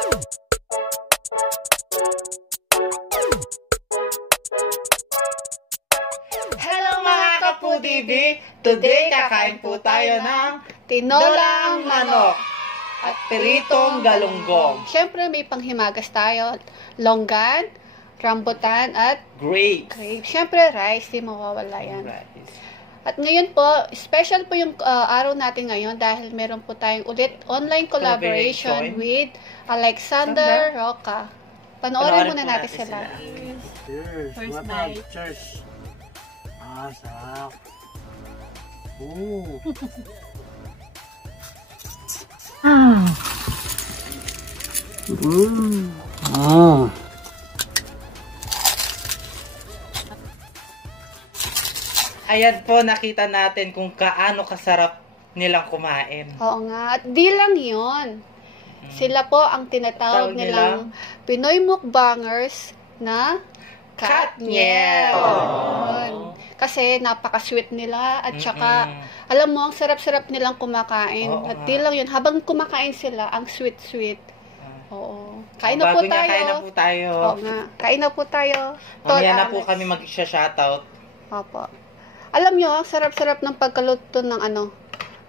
Hello mga Kapu-TV! Today kakain po tayo ng tinolang manok at piritong galunggong. Siyempre may panghimagas tayo, longgan, rambutan at Grapes. grape. Siyempre rice, di mawawala yan. Rice. At ngayon po, special po yung araw natin ngayon dahil meron po tayong ulit online collaboration with Alexander Roca. Panoorin muna natin sila. Cheers! First What bite. up? Cheers! Ah, sarap! Ooh! Ah! Ayan po, nakita natin kung kaano kasarap nilang kumain. Oo nga. At di lang yun. Sila po ang tinatawag Tawag nilang Pinoy mukbangers na Katniel. Yun. Kasi napaka-sweet nila at saka alam mo, ang sarap-sarap nilang kumakain. Oo At nga. di lang yun, habang kumakain sila, ang sweet-sweet. Oo. Kain na po Bago niya, tayo. kain na po tayo. Oo nga. Kain na po tayo. Tol Mamaya na po Alex. kami mag-shoutout. Opo. Alam nyo, ang sarap-sarap ng pagkaluto ng ano.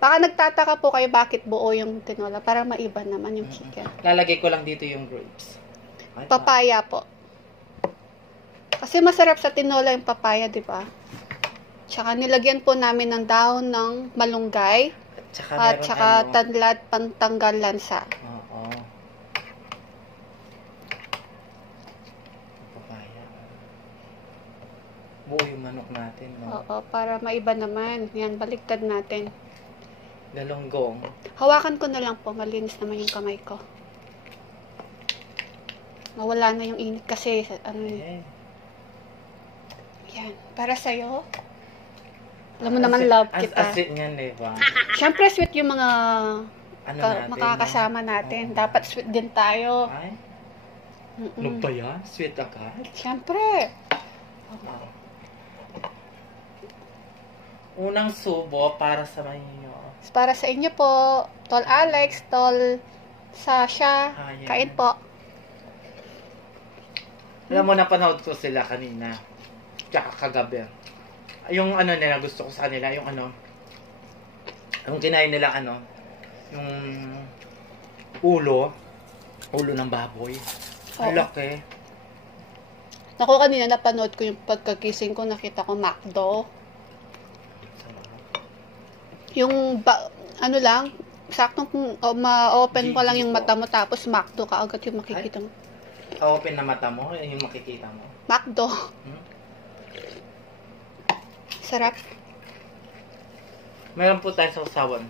Baka nagtataka po kayo bakit buo yung tinola. Para maiba naman yung chicken. Lalagay ko lang dito yung grapes. Ay, Papaya po. Kasi masarap sa tinola yung papaya, di ba? Tsaka nilagyan po namin ng dahon ng malunggay At at meron tsaka tanglad pantanggal lansa. Oo. Papaya. Buo yung manok natin, no? Oo, para maiba naman. Yan, baliktad natin. Galunggong. Hawakan ko na lang po. Malinis naman yung kamay ko. Nawala na yung init kasi ano Eh. yan. Para sa'yo. Alam mo naman love kita. Asin yan, di ba? Siyempre sweet yung mga Ano natin? makakasama natin. Dapat sweet din tayo. Ay, Mm-mm. ano ba yan? Sweet agad? Siyempre. Unang subo para sa inyo. Para sa inyo po, Tol Alex, Tol Sasha, Ayan. kain po. Alam mo, napanood ko sila kanina. Tsaka kagabi. Yung ano nila, gusto ko sa kanila, yung ano, yung kinain nila, ano, yung ulo ng baboy. Ang Oo. laki. Ako kanina napanood ko yung pagkagising ko, nakita ko McDo. Yung, ano lang, saktong ma-open pa lang yung mata mo, tapos McDo ka agad yung makikita mo. Open na mata mo, yun yung makikita mo. McDo. Hmm? Sarap. Meron po tayo sa usawan.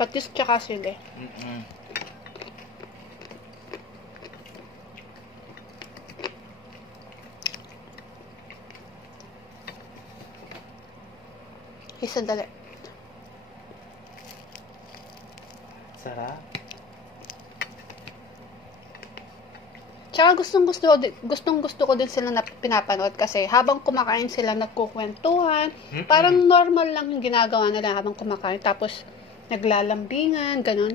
Patis tsaka sili. Sandali. Sarap. Tsaka gustong-gusto ko din sila na pinapanood kasi habang kumakain sila nagkukwentuhan, parang normal lang yung ginagawa nila habang kumakain. Tapos naglalambingan, ganun.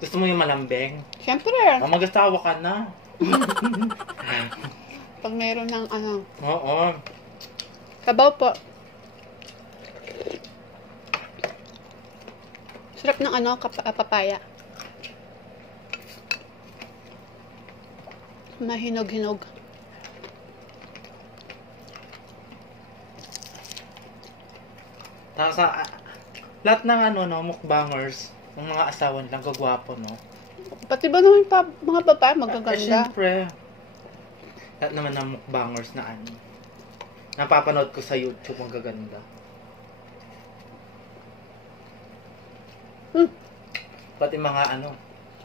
Gusto mo yung malambing? Siyempre, Mag-asawa ka na. pag meron ng ano, Oo. sabaw po. Sarap ng ano, papaya. Mahinog-hinog. Tapos, lahat ng ano, no, mukbangers, ng mga asawa nilang gagwapo, no? Pati ba naman mga babae Eh, magaganda? syempre. Lahat naman ng mukbangers na ano. Napapanood ko sa YouTube, ang gaganda. Pati mga ano.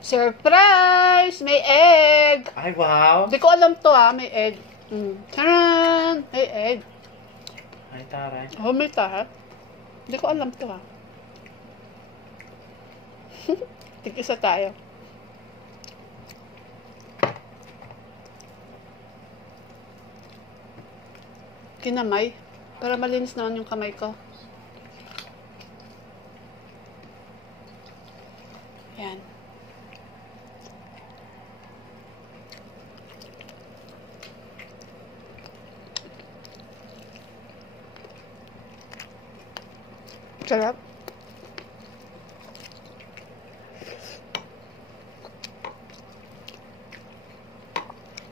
Surprise! May egg! Ay, wow! Hindi ko alam to may egg. Taran! May egg. Ay, taray. Oh, may tahat. Hindi ko alam to Tig-isa tayo. Kinamay. Para malinis naman yung kamay ko. Yan. Sarap.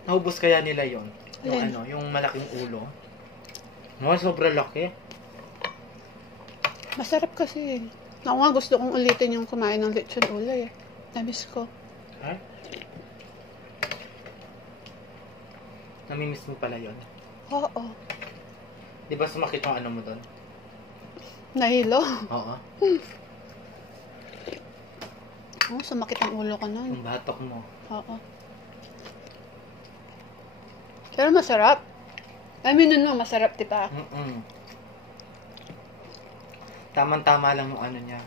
Naubos kaya nila yon. Yung Alin? yung malaking ulo. No, sobrang laki. Masarap kasi. Ako nga gusto kong ulitin yung kumain ng lechon ulo eh. Namiss ko. Ha? Namimiss mo pala yon. Oo. Di ba sumakit yung ano mo doon? Nahilo. Oo. Oh, sumakit ang ulo ko nun. Yung batok mo. Oo. Pero masarap. I mean, masarap, diba? Tama-tama lang yung ano niya.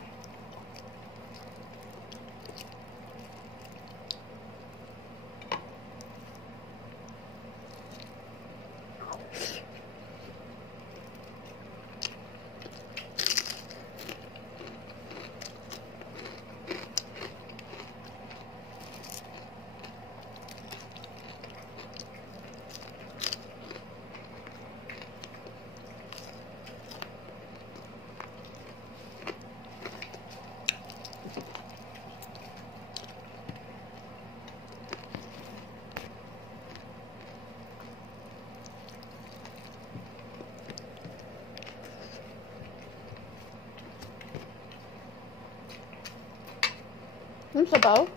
Sabaw?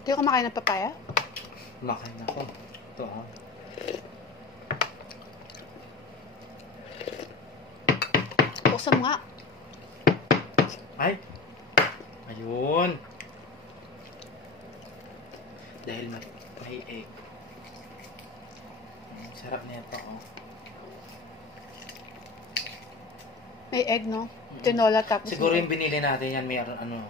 Hindi ko kumakain ng papaya? Kumakain ako. Ito ha. Buksan mo nga. Ay! Ayun! Dahil may egg. Sarap na ito, oh. May egg, no? Tinola tapos. Siguro yung binili natin yan, mayroon ano.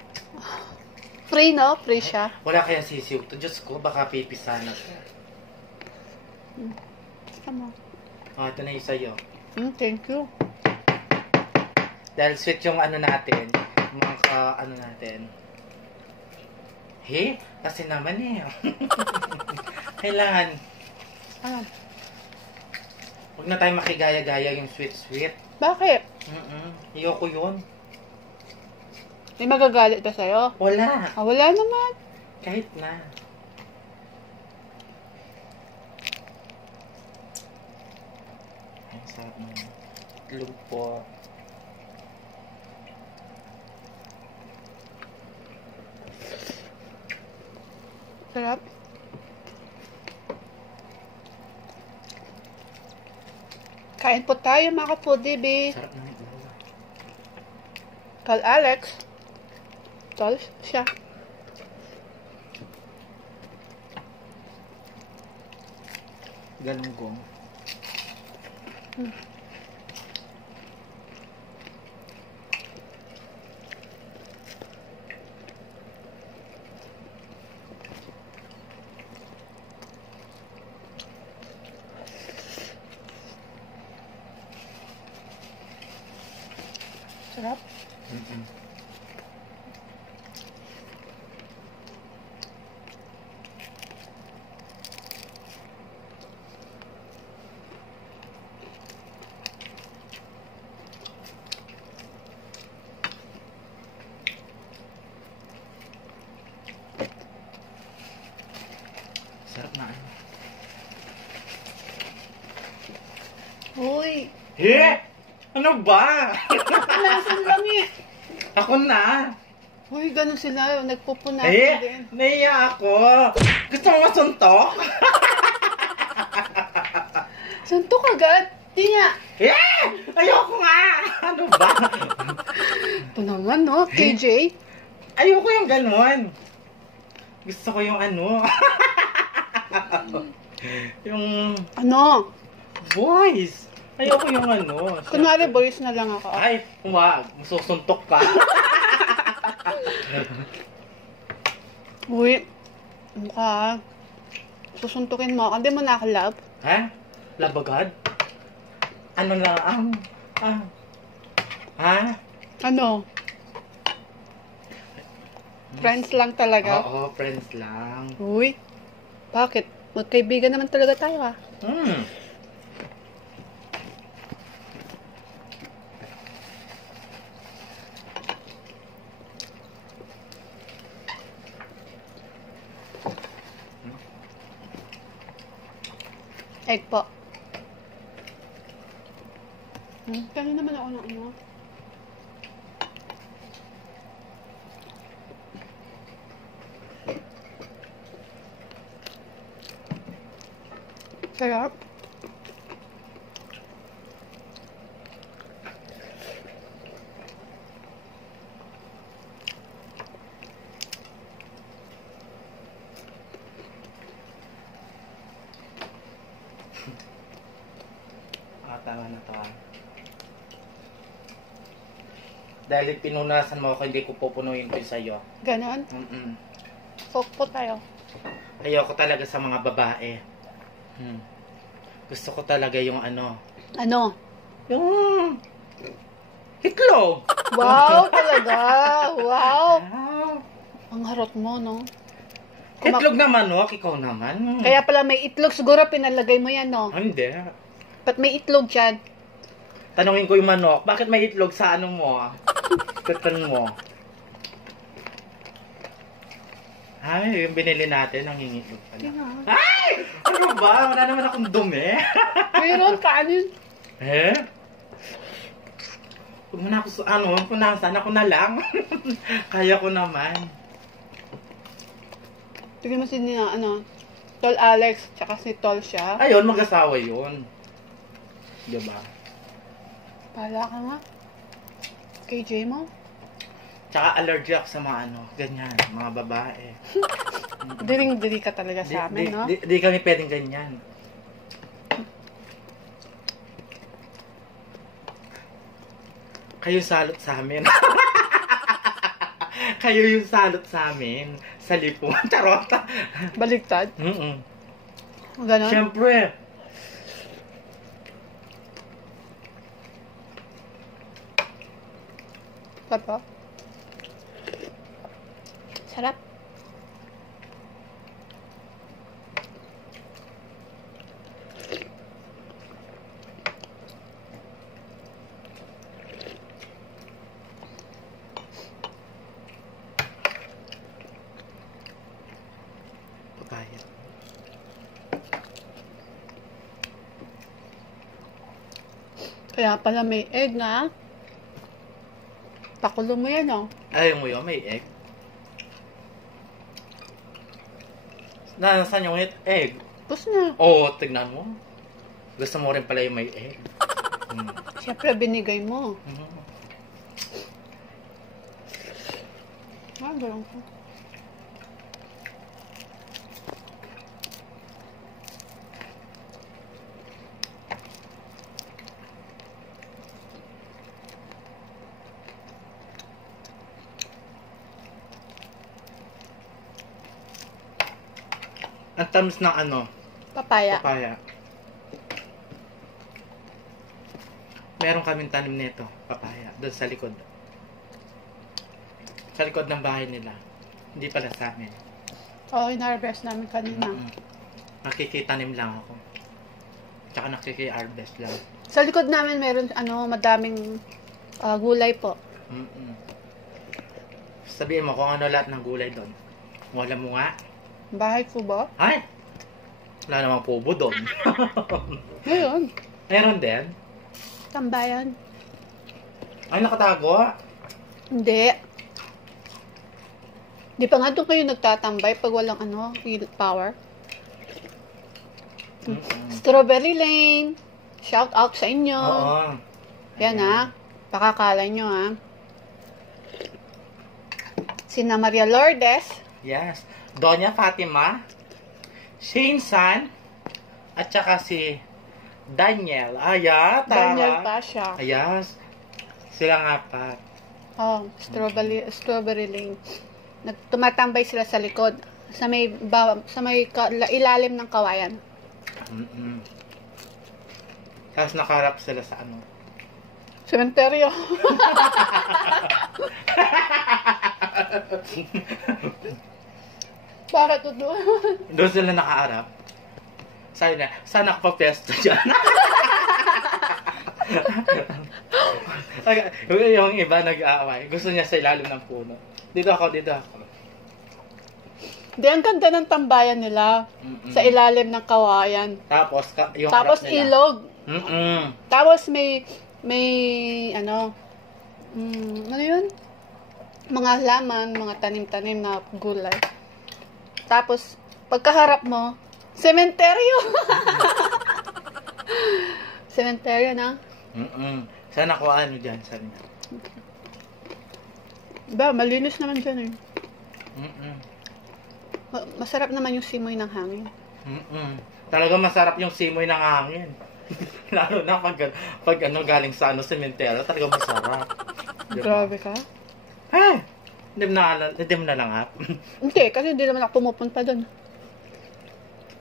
Free, no? Free siya. Wala kaya sisiw to. Diyos ko, baka pipisa na. Tama. Oh, ito na yung sa'yo. Thank you. Dahil sweet yung ano natin, mga ano natin. He? Kasi naman eh. Kailangan. Ano? Huwag na tayo makigaya-gaya yung sweet-sweet. Bakit? Ayoko yun. May magagalit ba sa'yo? Wala. Wala naman. Kahit na. Ang sarap na. Itlog po. Sarap. Kain po tayo mga ka-foodie, babe. Sarap na itlog. Kal Alex. Tol siya. Galunggong. Sarap. Sarap na ano. Uy. Ano ba? Lasan lang eh. Ako na. Uy, ganun sila. Nagpupunasan din. Naiya ako. Gusto mo masuntok? Suntok agad. Di nga. Ayoko nga. Ano ba? Ito naman, no? KJ. Ayoko yung ganon. Gusto ko yung ano. Yung Ano? voice. Ayoko yung ano. Kunwari, boys na lang ako. Ay, huwag. Masusuntok ka. Uy, mukha. Susuntukin mo. Hindi mo na ako love. Ha? Labagad? Ano na ha? Ano? Friends lang talaga. Oo, friends lang. Uy, bakit? Magkaibigan naman talaga tayo ah. Egg po. Kaya naman ako ng ano. Sarap. Tama na to. Dahil pinunasan mo ako, hindi ko pupunuin ko sa'yo. Ganon? Coke po tayo. Ayoko talaga sa mga babae. Gusto ko talaga yung ano. Ano? Yung itlog. Wow, talaga. Wow. Wow. Ang harot mo, no? Itlog na manok, ikaw naman. Kaya pala may itlog. Siguro pinalagay mo yan, no? Hindi. Ba't may itlog dyan? Tanungin ko yung manok, bakit may itlog sa ano mo? Tutan mo. Ay, yung binili natin, ang hingitlog pala. Yeah. Ay! Ano ba? Wala naman akong dumi. Mayroon, kanin. Huwag mo na ako, punasan ako na lang. Kaya ko naman. Tignan mo si Tol Alex, tsaka si Tol siya. Ayun, mag-asawa yun. Diba? Pala ka nga. KJ mo? Tsaka allergy ako sa mga ganyan, mga babae. Diring-diri ka talaga sa amin, no? Di kami pwedeng ganyan. Kayo salot sa amin. Kayo yung salot sa amin. Sa lipong. Charota. Baligtad? Ganon? Siyempre. Sarap. Sarap. Papaya. Kaya pala may egg na. Pakulo mo yan, oh. Ayaw mo yun, may egg. Nasaan yung egg? Tapos na. Oo, tignan mo. Gusto mo rin pala yung may egg. Siyempre, binigay mo. Gano'n ko. Ang tamis ng Papaya. papaya. Meron kaming tanim nito, papaya, doon sa likod. Sa likod ng bahay nila. Hindi pala sa amin. Oo, in-harvest namin kanina. Nakikitanim lang ako. Tsaka nakiki-harvest lang. Sa likod namin meron, madaming gulay po. Sabihin mo kung ano lahat ng gulay doon. Wala mo nga. Bahay ko ba? Ay! Wala namang pubo doon. Ngayon. Meron din. Tambayan. Ay, nakatago. Hindi. Di pa nga doon kayo nagtatambay pag walang power. Strawberry Lane. Shout out sa inyo. Oo. Yan ha. Pakakala nyo ha. Sina Maria Lourdes. Yes. Doña Fatima, Shane San, at saka si Daniel. Ayat. Daniel Pasha. Ayas. Sila nga pa. Oh, Strawberry Lane. Tumatambay sila sa likod. Ilalim ng kawayan. Tapos nakaharap sila sa ano? Sementeryo. Bakit ito doon? Doon sila nakaharap. Sabi na, sana nakapapesto dyan. Yung iba nag-aaway. Gusto niya sa ilalim ng puno. Dito ako. Di, ang ganda ng tambayan nila. Sa ilalim ng kawayan. Tapos, yung Tapos harap nila. ilog. Mm-mm. Tapos may ano yun? Mga laman, mga tanim-tanim na gulay. Tapos, pagkaharap mo, sementeryo. Sementeryo na. Sana ko ano dyan, sabi niya. Ba, malinis naman dyan eh. Mm-mm. Masarap naman yung simoy ng hangin. Talaga masarap yung simoy ng hangin. Lalo na pag ano, galing sa ano, sementeryo, talaga masarap. Diba? Grabe ka. Hey! Hindi mo na lang hap. Hindi, kasi hindi naman ako pumupunta doon.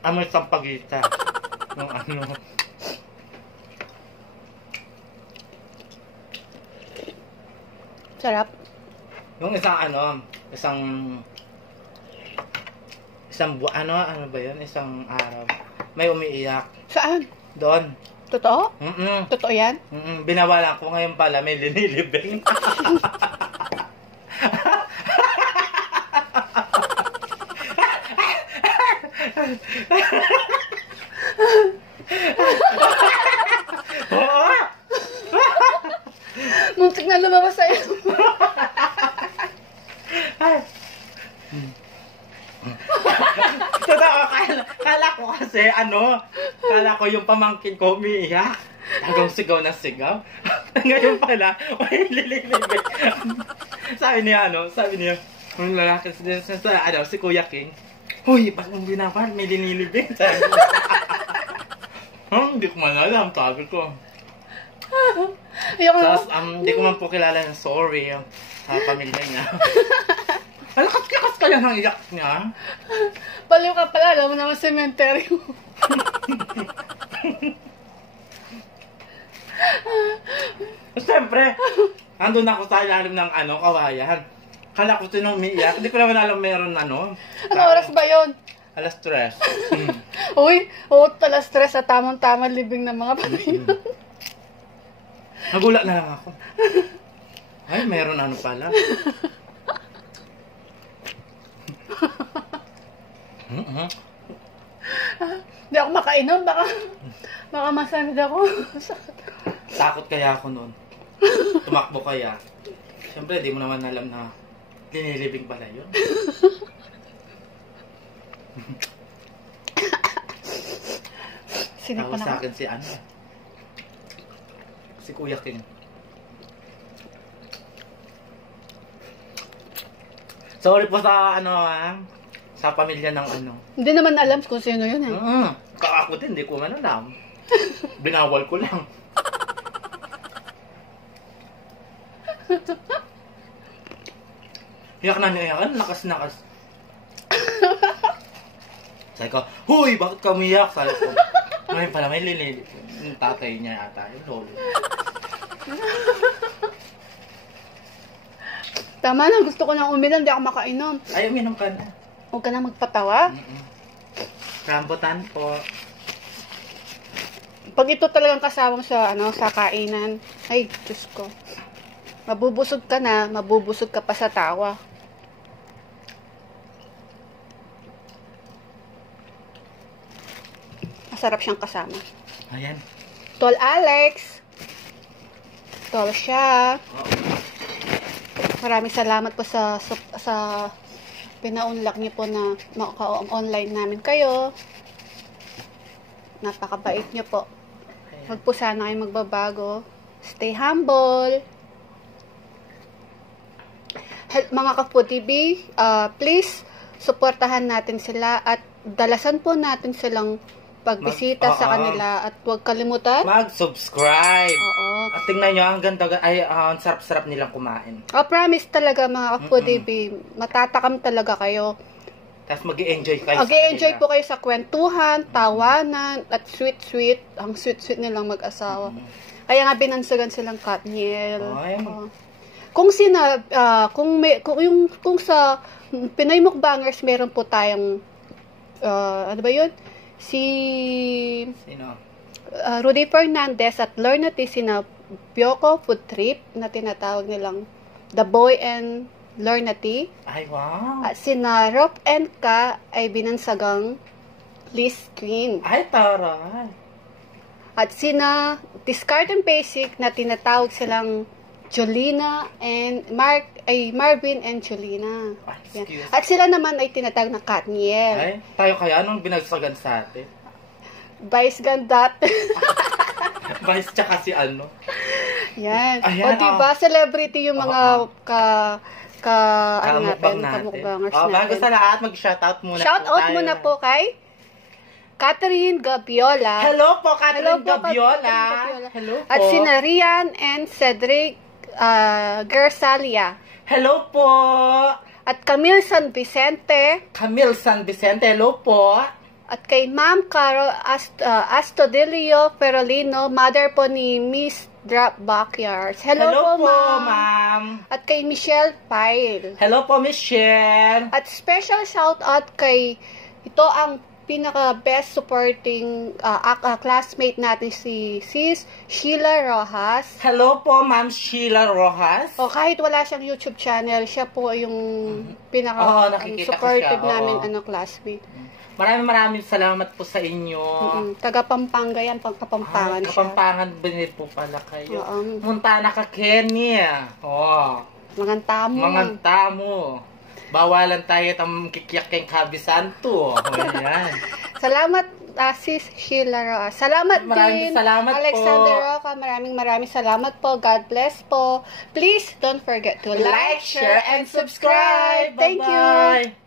Amoy sampagita. Yung ano. Sarap. Yung isang ano ba yun? Isang araw. May umiiyak. Saan? Doon. Totoo? Mm-mm. Totoo yan? Binawalan ko ngayon pala, may linilibing. Oo! Muntik na lumabas sa'yo. Totoo, kala ko kasi, kala ko yung pamangkin ko umiiyak. Hanggang sigaw na sigaw. Ngayon pala, may lilibig. sabi niya, yung lalaki, si Kuya King, huy, ba't mong binabal, may linilibig. Hindi ko man alam, sabi ko. Tapos, hindi ko man po kilala ng sorry sa pamilya niya. Alakas ka lang ang iyak niya. Baliw ka pala, alam mo naman sementeryo. Siyempre, andun ako sa ilalim ng kawayan. Kala ko sinong umiiyak. Hindi ko naman alam meron Ano oras ba yun? Alas 3. Uy, tala stress sa tamang-tamang libing ng mga pamilya. Nagulat na lang ako. Ay, meron pala. Hindi ako makainom, baka masamid ako. Takot kaya ako noon. Tumakbo kaya. Siyempre, di mo naman alam na linilibing pala yun. Sino pa Tawag na sa akin si Kuya King. Sorry po sa sa pamilya ng Hindi naman alam kung sino yun eh. Ako din, hindi ko man alam. Binawal ko lang. Iyak na niya, nakas. Sabi ko, huy, bakit ka umiyak? Sabi ko, ngayon pala may lilili. Yung tatay niya yata, yung lolo. Tama na, gusto ko nang uminom, hindi ako makainom. Ay, uminom ka na. Huwag ka na magpatawa. Rambutan po. Pag ito talagang kasama sa sa kainan, ay, Diyos ko. Mabubusog ka pa sa tawa. Masarap siyang kasama. Ayan. Tol Alex. Tol siya. Maraming salamat po sa pinaunlak niyo po na maka-online namin kayo. Napakabait niyo po. Huwag po sana kayo magbabago. Stay humble. Mga ka-foodie, please, supportahan natin sila at dalasan po natin silang pagbisita sa Oo. kanila at huwag kalimutan. Mag-subscribe. Oo. At tingnan nyo, ang ganda, ay, ang sarap-sarap nilang kumain. Promise talaga mga ka-foodie babe, matatakam talaga kayo. Tapos mag-i-enjoy kayo Mag-enjoy sa po kayo sa kwentuhan, tawanan, at sweet-sweet. Ang sweet-sweet nilang mag-asawa. Kaya nga binansagan silang Katniel. Ay. Oo. Kung kung sa Pinoy Mukbangers meron po tayong ano ba yun? Si Sino? Rudy Fernandez at Lorna T. sina Bioco Food Trip na tinatawag nilang The Boy and Lorna T. Ay, wow. At sina Rock and Ka ay binansagang Liz Queen. Ay, taray. At sina Discard and Basic na tinatawag silang Jolina and Marvin and Jolina. Ay, Yan. excuse. At sila naman ay tinatawag na Katniel. Ay, tayo kaya anong binagsagan sa atin? Vice Gandat. Vice tsaka si ano. Yan. Ayan, O diba, celebrity yung mga Kamukbang natin. kamukbangers Bago natin. sa lahat, mag-shoutout muna Shoutout tayo. muna po kay Catherine Gabiola. Hello po, Catherine Hello po, Gabiola. Catherine Gabiola. Hello po. At sina Rian and Cedric Gersalia. Hello po. At Camille San Vicente. Camille San Vicente. Hello po. At kay Ma'am Caro Astudillo Ferolino, mother po ni Miss Drop Backyards. Hello po, ma'am. At kay Michelle Pyle. Hello po, Michelle. At special shout out kay ito ang pinaka best supporting classmate natin si Sis Sheila Rojas. Hello po, Ma'am Sheila Rojas. O kahit wala siyang YouTube channel, siya po yung pinaka Oo, nakikita ko supportive siya, oo. namin classmate. Maraming salamat po sa inyo. Taga Pampanga yan, Kapampangan siya. Kapampangan din po pala kayo. Oo. Montana ka, Kenny. Oh. Mga tamo. Mga tamo. Bawalan tayo itong kikiyak kayong kabisanto. Ayan. Salamat, Sis Sheila Rojas. Salamat Maraming din, salamat Alexander po. Roca. Maraming salamat po. God bless po. Please don't forget to Like, share, and subscribe. Thank you. Bye-bye.